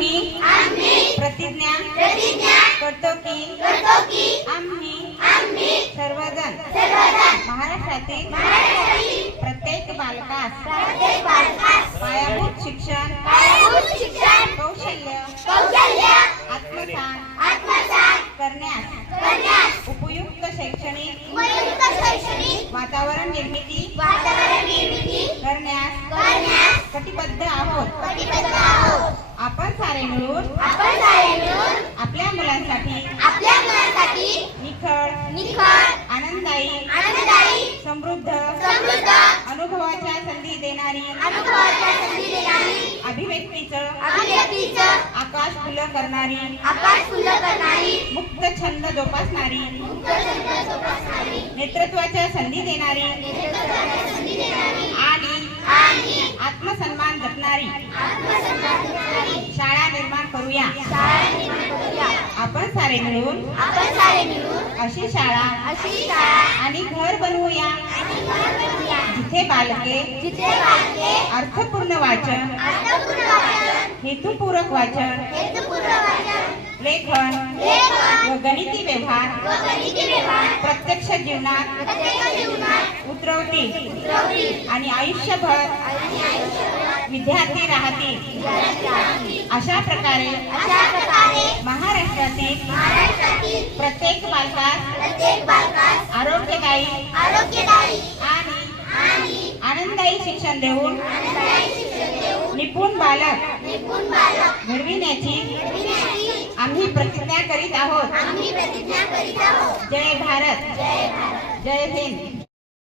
आम्ही प्रतिज्ञा करतो की आम्ही सर्वजण महाराष्ट्रातील प्रत्येक बालकास पायाभूत शिक्षण कौशल्य आत्मसात करण्यास उपयुक्त शैक्षणिक वातावरण निर्मिती कटिबद्ध आहोत. आपण सारे मिळून आपल्या मुलांसाठी आपल्या मुलांसाठी निखळ निखळ आनंददायी आनंददायी समृद्ध समृद्ध अनुभवाच्या संधी देणारी अनुभवाच्या संधी देणारी अभिव्यक्तीचं अभिव्यक्तीचं आकाश खुलं करणारी आकाश फुलं करणारी मुक्त छंद जोपासणारी मुक्त छंद जोपासणारी नेतृत्वाच्या संधी देणारी नेतृत्वाच्या संधी देणारी आणि आणि आत्मसन्मान जपणारी आत्मसन्मान देणारी शाळा निर्माण करूया शाळा निर्माण करूया आपण सारे मिळून आपण सारे मिळून अशी शाळा अशी शाळा आणि घर बनवूया. आणि घर बनवूया. जिथे बालके जिथे बालके अर्थपूर्ण वाचन अर्थपूर्ण वाचन हेतुपूरक वाचन लेखन लेखन व गणिती व्यवहार व गणिती व्यवहार प्रत्यक्ष जीवनात उतरवतील उतरवतील आणि आयुष्यभर आणि आयुष्यभर विद्यार्थी राहतील. विद्यार्थी राहतील. अशा प्रकारे अशा प्रकारे महाराष्ट्रातील महाराष्ट्रातील प्रत्येक बालकास आरोग्यदायी आरोग्यदायी आणि आनंददायी शिक्षण देऊन निपुण बालक निपुण बालक घडविण्याची घडविण्याची आम्ही प्रतिज्ञा करीत आहोत. आम्ही प्रतिज्ञा करीत आहोत. जय भारत. जय भारत. जय हिंद.